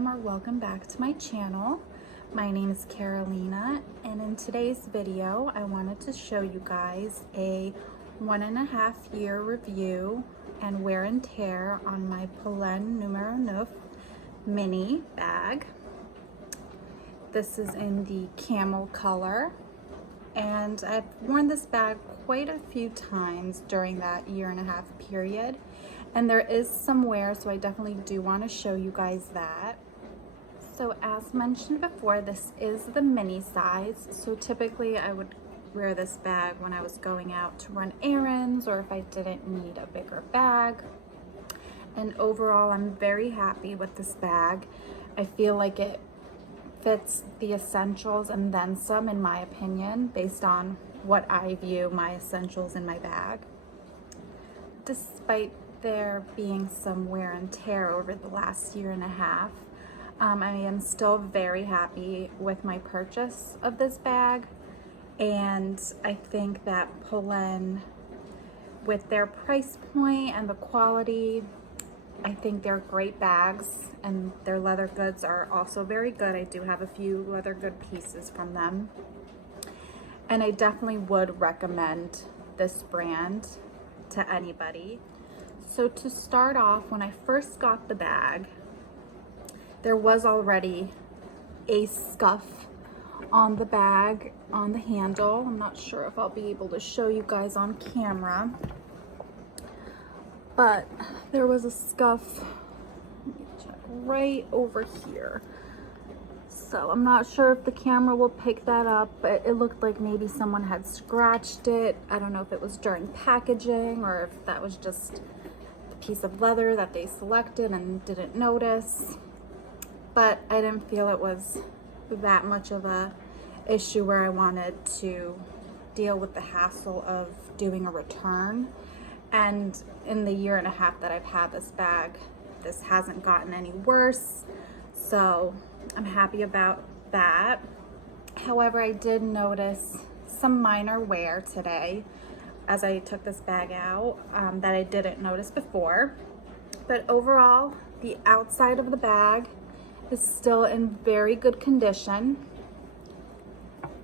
welcome back to my channel. My name is Karolina, and in today's video I wanted to show you guys a 1.5 year review and wear and tear on my Polene Numero Neuf mini bag. This is in the camel color, and I've worn this bag quite a few times during that 1.5 year period, and there is some wear, so I definitely do want to show you guys that. So as mentioned before, this is the mini size, so typically I would wear this bag when I was going out to run errands or if I didn't need a bigger bag. And overall, I'm very happy with this bag. I feel like it fits the essentials and then some, in my opinion, based on what I view my essentials in my bag. Despite there being some wear and tear over the last 1.5 years, I am still very happy with my purchase of this bag. And I think that Polene, with their price point and the quality, I think they're great bags, and their leather goods are also very good. I do have a few leather good pieces from them, and I definitely would recommend this brand to anybody. So to start off, when I first got the bag, there was already a scuff on the bag, on the handle. I'm not sure if I'll be able to show you guys on camera, but there was a scuff, let me check, right over here. So I'm not sure if the camera will pick that up, but it looked like maybe someone had scratched it. I don't know if it was during packaging or if that was just the piece of leather that they selected and didn't notice. But I didn't feel it was that much of a issue where I wanted to deal with the hassle of doing a return. And in the 1.5 years that I've had this bag, this hasn't gotten any worse, so I'm happy about that. However, I did notice some minor wear today as I took this bag out that I didn't notice before. But overall, the outside of the bag is still in very good condition.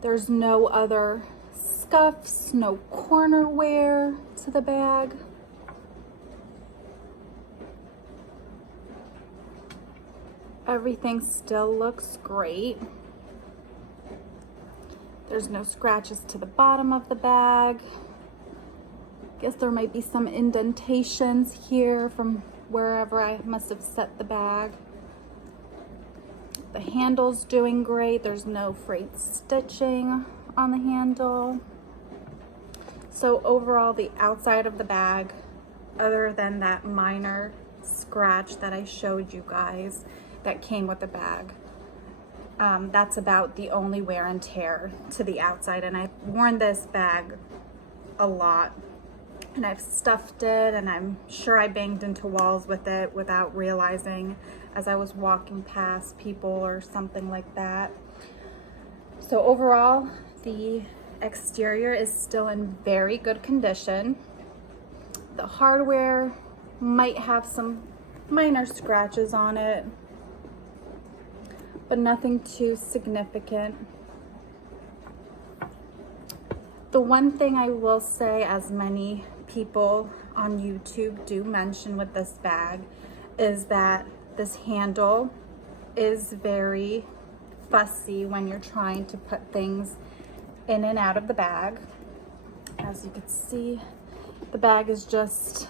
There's no other scuffs, no corner wear to the bag. Everything still looks great. There's no scratches to the bottom of the bag. Guess there might be some indentations here from wherever I must have set the bag. The handle's doing great. There's no frayed stitching on the handle. So overall, the outside of the bag, other than that minor scratch that I showed you guys that came with the bag, that's about the only wear and tear to the outside. And I've worn this bag a lot, and I've stuffed it, and I'm sure I banged into walls with it without realizing as I was walking past people or something like that. So overall, the exterior is still in very good condition. The hardware might have some minor scratches on it, but nothing too significant. The one thing I will say, as many people on YouTube do mention with this bag, is that this handle is very fussy when you're trying to put things in and out of the bag. As you can see, the bag is just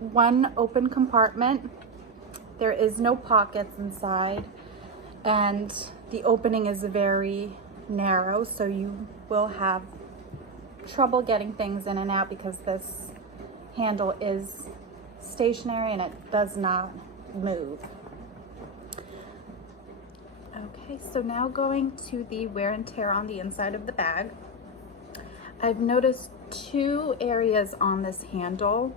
one open compartment. There is no pockets inside, and the opening is very narrow, so you will have trouble getting things in and out because this handle is stationary and it does not move. Okay, so now going to the wear and tear on the inside of the bag. I've noticed 2 areas on this handle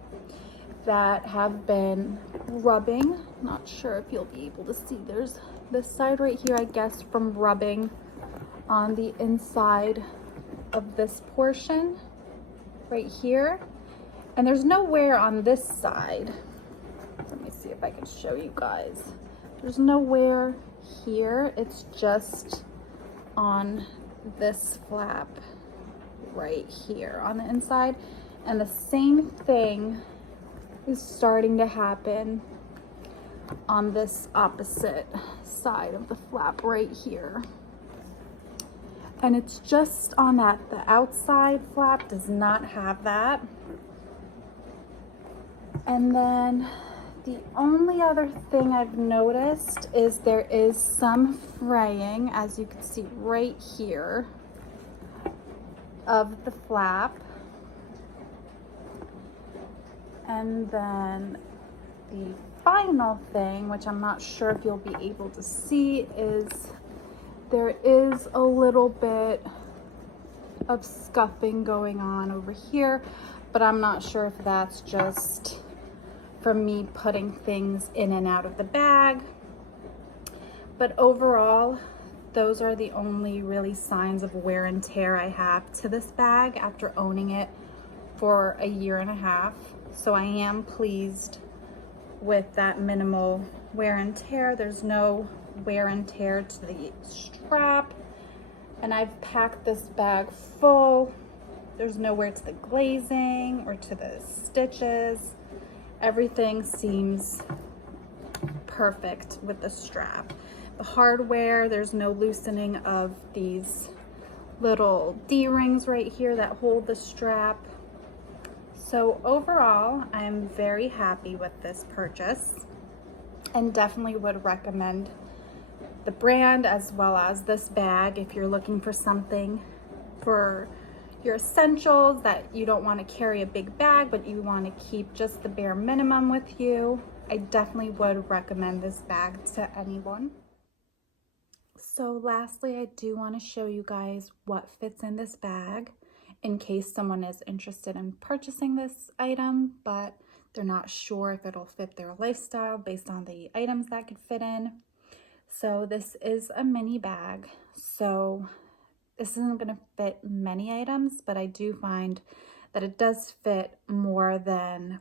that have been rubbing. Not sure if you'll be able to see. There's this side right here, I guess, from rubbing on the inside of this portion right here, and there's no wear on this side. Let me see if I can show you guys. There's no wear here. It's just on this flap right here on the inside. And the same thing is starting to happen on this opposite side of the flap right here. And it's just on that, the outside flap does not have that. And then the only other thing I've noticed is there is some fraying, as you can see right here, of the flap. And then the final thing, which I'm not sure if you'll be able to see, is there is a little bit of scuffing going on over here, but I'm not sure if that's just from me putting things in and out of the bag. But overall, those are the only really signs of wear and tear I have to this bag after owning it for a year and a half. So I am pleased with that minimal wear and tear. There's no wear and tear to the strap, and I've packed this bag full. There's no wear to the glazing or to the stitches. Everything seems perfect with the strap. The hardware, there's no loosening of these little D-rings right here that hold the strap. So overall, I'm very happy with this purchase and definitely would recommend the brand as well as this bag if you're looking for something for your essentials, that you don't want to carry a big bag but you want to keep just the bare minimum with you. I definitely would recommend this bag to anyone. So lastly, I do want to show you guys what fits in this bag in case someone is interested in purchasing this item, but they're not sure if it'll fit their lifestyle based on the items that could fit in. So this is a mini bag. So this isn't going to fit many items, but I do find that it does fit more than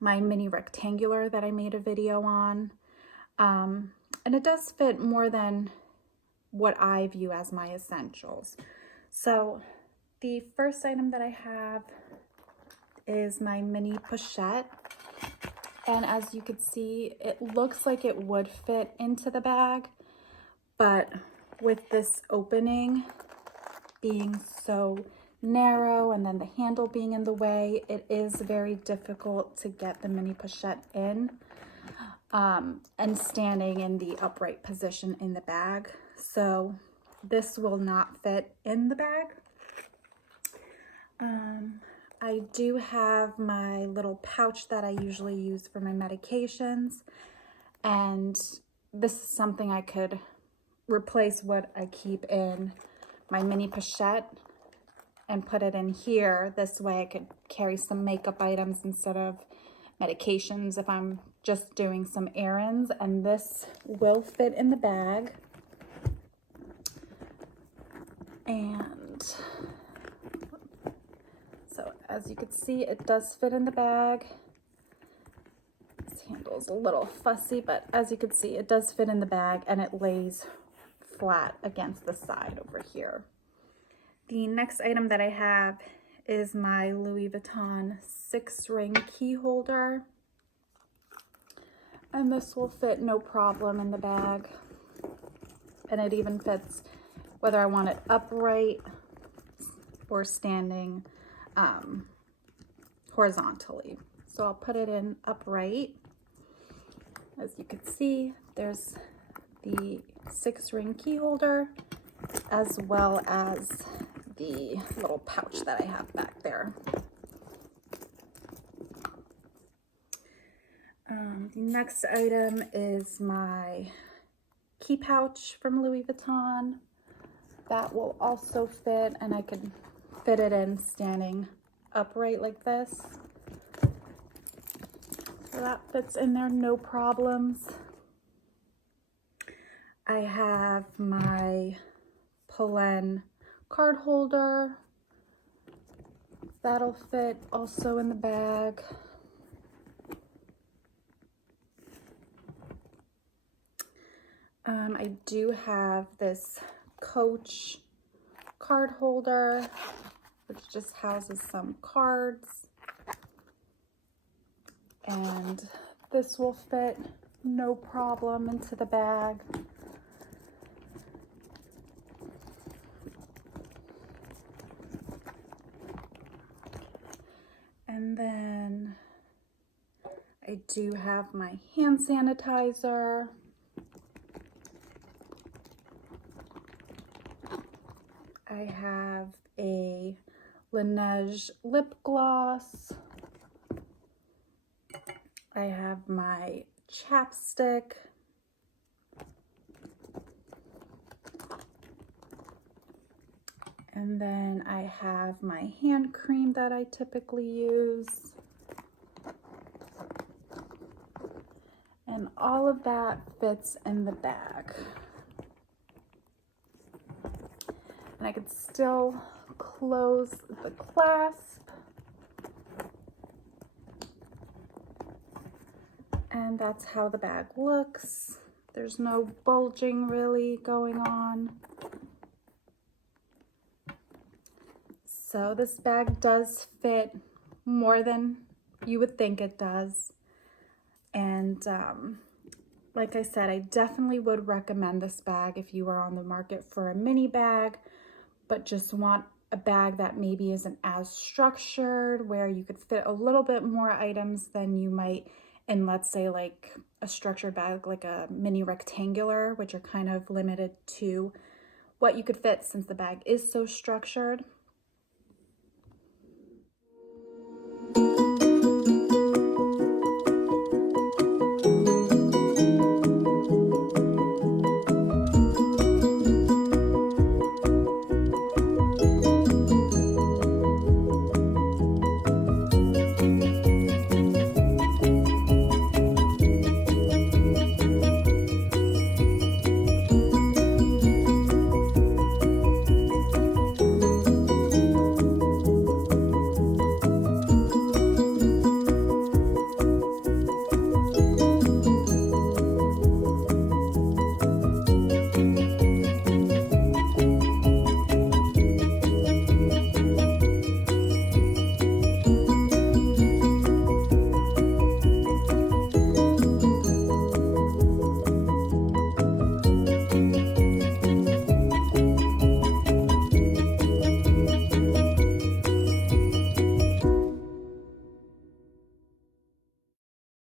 my mini rectangular that I made a video on. And it does fit more than what I view as my essentials. So the first item that I have is my mini pochette. And as you can see, it looks like it would fit into the bag, but with this opening being so narrow and then the handle being in the way, it is very difficult to get the mini pochette in and standing in the upright position in the bag. So this will not fit in the bag. I do have my little pouch that I usually use for my medications, and this is something I could replace what I keep in my mini pochette and put it in here. This way I could carry some makeup items instead of medications if I'm just doing some errands, and this will fit in the bag. And so as you can see, it does fit in the bag. This handle is a little fussy, but as you can see, it does fit in the bag and it lays flat against the side over here. The next item that I have is my Louis Vuitton 6-ring key holder. And this will fit no problem in the bag. And it even fits whether I want it upright or standing horizontally. So I'll put it in upright. As you can see, there's the 6-ring key holder as well as the little pouch that I have back there. The next item is my key pouch from Louis Vuitton. That will also fit, and I could fit it in standing upright like this. So that fits in there, no problems. I have my Polene card holder. That'll fit also in the bag. I do have this Coach card holder, which just houses some cards. And this will fit no problem into the bag. And then I do have my hand sanitizer. I have a Laneige lip gloss. I have my chapstick. And then I have my hand cream that I typically use. And all of that fits in the bag. And I could still close the clasp. And that's how the bag looks. There's no bulging really going on. So this bag does fit more than you would think it does. And like I said, I definitely would recommend this bag if you are on the market for a mini bag, but just want a bag that maybe isn't as structured, where you could fit a little bit more items than you might in, let's say, like a structured bag, like a mini rectangular, which are kind of limited to what you could fit since the bag is so structured.